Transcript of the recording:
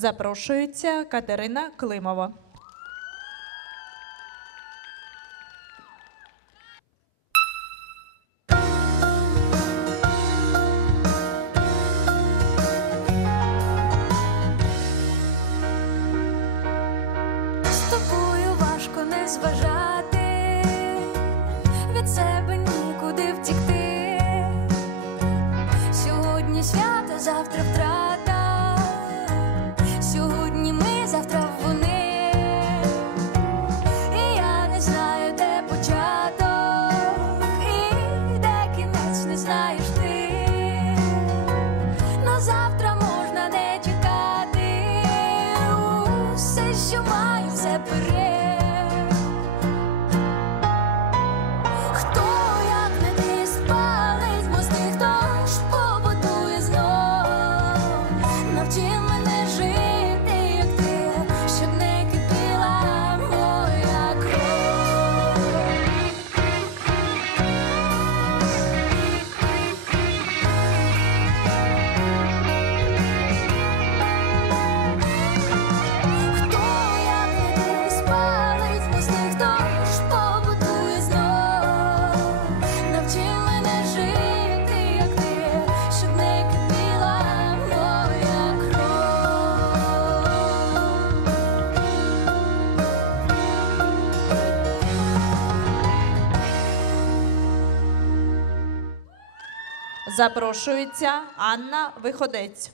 Запрошується Катерина Климова. З тобою важко не зважати, від себе нікуди втікти. Сьогодні свято, завтра втрата. Що маю. Хто як не ти спалить мости, хто ж побудує знов. Навчи запрошується Анна Виходець.